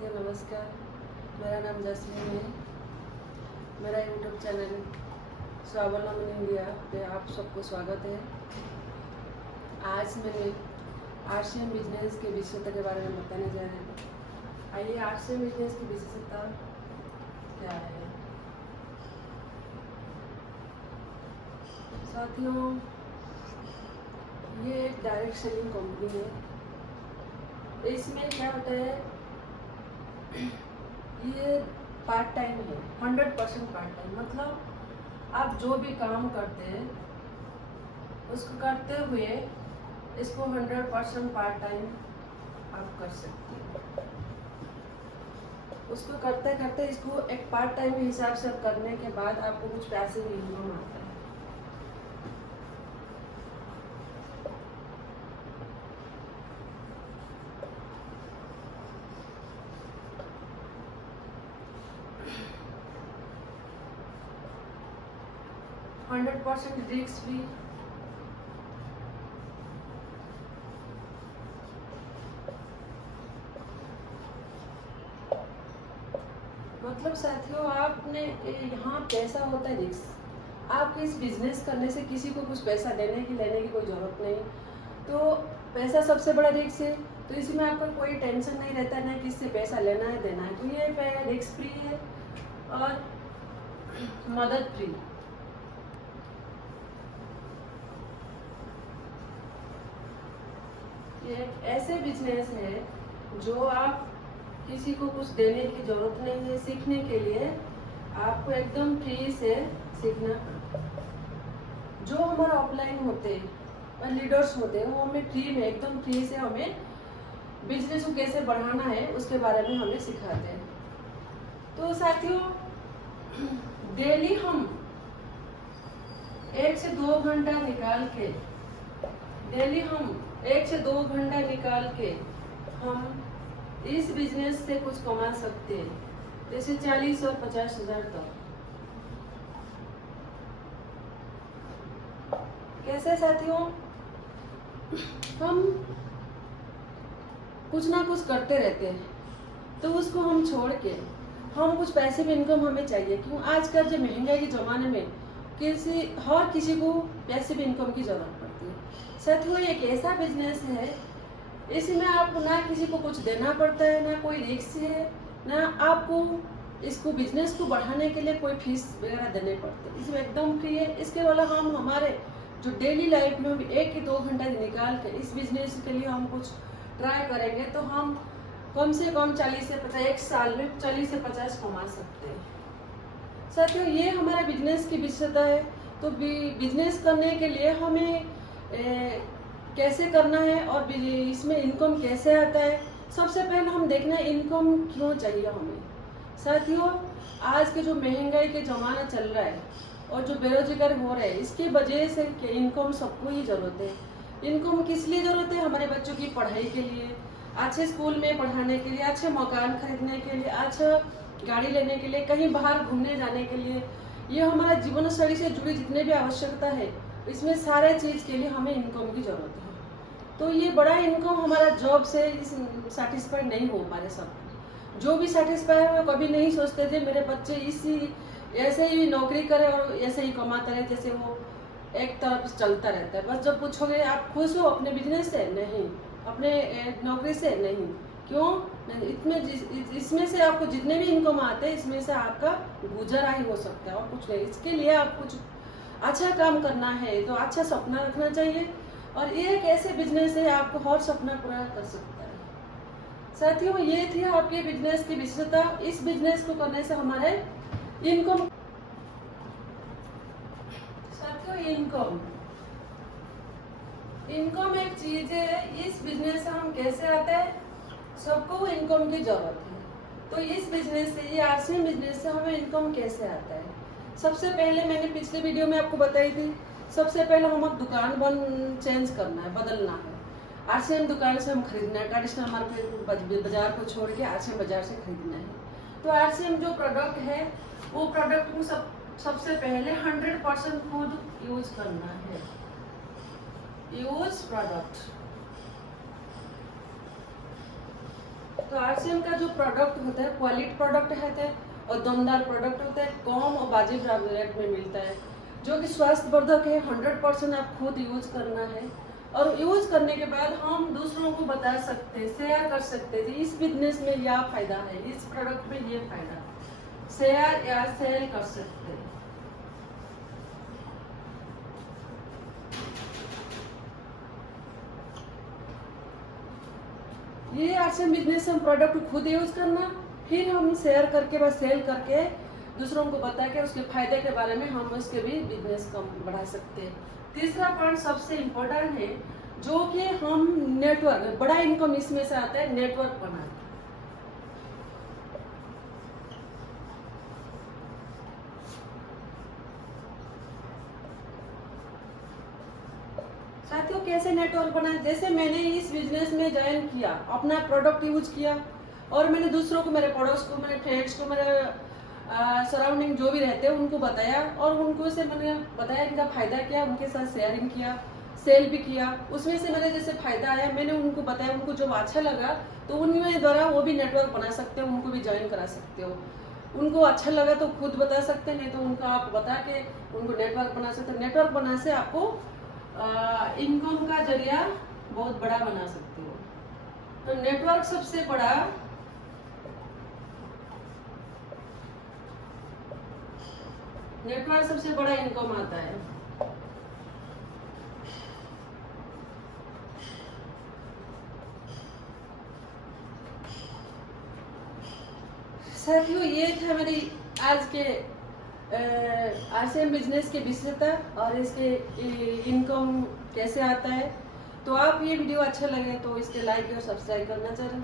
साथियों नमस्कार। मेरा नाम जसमीन है। मेरा यूट्यूब चैनल स्वावलंबन इंडिया पे आप सबको स्वागत है। आज मैंने आरसीएम बिजनेस के विशेषता के बारे में बताने जा रहे हैं। आइए आरसीएम बिजनेस की विशेषता क्या है। साथियों, ये एक डायरेक्ट सेलिंग कंपनी है। इसमें क्या होता है, ये पार्ट टाइम है, 100% पार्ट टाइम। मतलब आप जो भी काम करते हैं उसको करते हुए इसको 100% पार्ट टाइम आप कर सकते हैं। उसको करते करते इसको एक पार्ट टाइम के हिसाब से करने के बाद आपको कुछ पैसे भी इनकम आता है। हंड्रेड परसेंट रिस्क भी, मतलब साथियों आपने यहाँ पैसा होता है रिस्क। आप इस बिजनेस करने से किसी को कुछ पैसा देने की लेने की कोई जरूरत नहीं, तो पैसा सबसे बड़ा रिस्क है। तो इसमें आपका कोई टेंशन नहीं रहता ना किससे पैसा लेना है देना है। तो ये रिस्क फ्री है और मदद फ्री। ये एक ऐसे बिजनेस है जो आप किसी को कुछ देने की जरूरत नहीं है। सीखने के लिए आपको एकदम फ्री से सीखना। जो हमारा ऑफलाइन होते हैं लीडर्स होते हैं वो हमें फ्री में एकदम फ्री से हमें बिजनेस को कैसे बढ़ाना है उसके बारे में हमें सिखाते हैं। तो साथियों, डेली हम 1 से 2 घंटा निकाल के हम इस बिजनेस से कुछ कमा सकते हैं, जैसे 40 और 50 हजार तक। कैसे साथियों, हम कुछ ना कुछ करते रहते हैं तो उसको हम छोड़ के हम कुछ पैसिव इनकम हमें चाहिए। क्यों, आजकल जो महंगाई के जमाने में हर किसी को पैसिव इनकम की जरूरत पड़ती है। साथियों, एक ऐसा बिजनेस है इसमें आपको ना किसी को कुछ देना पड़ता है, ना कोई रिस्क है, ना आपको इसको बिजनेस को बढ़ाने के लिए कोई फीस वगैरह देने पड़ते हैं। इसमें एकदम फ्री है। इसके वाला हम हमारे जो डेली लाइफ में हम 1 से 2 घंटा निकाल के इस बिजनेस के लिए हम कुछ ट्राई करेंगे तो हम कम से कम 40 से 50 एक साल में 40 से 50 कमा सकते हैं। साथियों, ये हमारा बिजनेस की विशेषता है। तो बिजनेस करने के लिए हमें कैसे करना है और इसमें इनकम कैसे आता है, सबसे पहले हम देखना है इनकम क्यों चाहिए हमें। साथियों, आज के जो महंगाई के जमाना चल रहा है और जो बेरोजगार हो रहे हैं इसकी वजह से इनकम सबको ही जरूरत है। इनकम किस लिए जरूरत है, हमारे बच्चों की पढ़ाई के लिए, अच्छे स्कूल में पढ़ाने के लिए, अच्छे मकान खरीदने के लिए, अच्छा गाड़ी लेने के लिए, कहीं बाहर घूमने जाने के लिए। ये हमारा जीवन शैली से जुड़ी जितने भी आवश्यकता है इसमें सारे चीज के लिए हमें इनकम की जरूरत है। तो ये बड़ा इनकम हमारा जॉब से सेटिस्फाइड नहीं हो पा रहे। सब जो भी सेटिस्फाई है वो कभी नहीं सोचते थे मेरे बच्चे ऐसे ही नौकरी करे और ऐसे ही कमाता रहे, जैसे वो एक तरफ चलता रहता है। बस जब पूछोगे आप खुश हो अपने बिजनेस से, नहीं, अपने नौकरी से, नहीं। क्यों, इसमें से आपको जितने भी इनकम आते हैं इसमें से आपका गुजारा ही हो सकता है और कुछ नहीं। इसके लिए आप कुछ अच्छा काम करना है तो अच्छा सपना रखना चाहिए और ये एक ऐसे बिजनेस है आपको हर सपना पूरा कर सकता है। साथियों, ये थी आपके बिजनेस की विशेषता। इस बिजनेस को करने से हमारे इनकम इनकम एक चीज है। इस बिजनेस से हम कैसे आते हैं, सबको इनकम की जरूरत है। तो इस बिजनेस से, ये आरसीएम बिजनेस से हमें इनकम कैसे आता है। सबसे पहले मैंने पिछले वीडियो में आपको बताई थी, सबसे पहले हमें दुकान चेंज करना है, बदलना है। आरसीएम दुकान से हम खरीदना है, ट्रेडिशनल मार्केट बाजार को छोड़ के आरसीएम बाजार से खरीदना है। तो आरसीएम जो प्रोडक्ट है वो प्रोडक्ट को सबसे पहले 100% खुद यूज करना है। यूज प्रोडक्ट तो आरसीएम का जो प्रोडक्ट होता है क्वालिटी प्रोडक्ट होता है और दमदार प्रोडक्ट होता है, कम और वाजिब रेट में मिलता है, जो कि स्वास्थ्यवर्धक है। 100% आप खुद यूज करना है और यूज करने के बाद हम दूसरों को बता सकते, शेयर कर सकते थे इस बिजनेस में यह फायदा है, इस प्रोडक्ट में ये फायदा, शेयर या सेल कर सकते हैं। ये आरसीएम बिजनेस हम प्रोडक्ट खुद यूज करना, फिर हम शेयर करके बस सेल करके दूसरों को बता के उसके फायदे के बारे में हम उसके भी बिजनेस कम बढ़ा सकते हैं। तीसरा पॉइंट सबसे इम्पोर्टेंट है, जो कि हम नेटवर्क, बड़ा इनकम इसमें से आता है नेटवर्क बनाना। साथियों कैसे नेटवर्क बनाए, जैसे मैंने इस बिजनेस में ज्वाइन किया, अपना प्रोडक्ट यूज किया और मैंने दूसरों को, मेरे पड़ोस को, मेरे फ्रेंड्स को, मेरे सराउंडिंग जो भी रहते हैं उनको बताया और उनको से मैंने बताया इनका फायदा क्या, उनके साथ शेयरिंग किया, सेल भी किया। उसमें से मेरे जैसे फायदा आया मैंने उनको बताया, उनको जो अच्छा लगा तो उनमें द्वारा वो भी नेटवर्क बना सकते हो, उनको भी ज्वाइन करा सकते हो। उनको अच्छा लगा तो खुद बता सकते हैं, नहीं तो उनका आप बता के उनको नेटवर्क बना सकते हो। नेटवर्क बनाने से आपको इनकम का जरिया बहुत बड़ा बना सकते हो। तो नेटवर्क सबसे बड़ा इनकम आता है। साथियों ये था मेरी आज के आरसीएम बिजनेस के विशेषता और इसके इनकम कैसे आता है। तो आप ये वीडियो अच्छा लगे तो इसके लाइक और सब्सक्राइब करना चाहिए।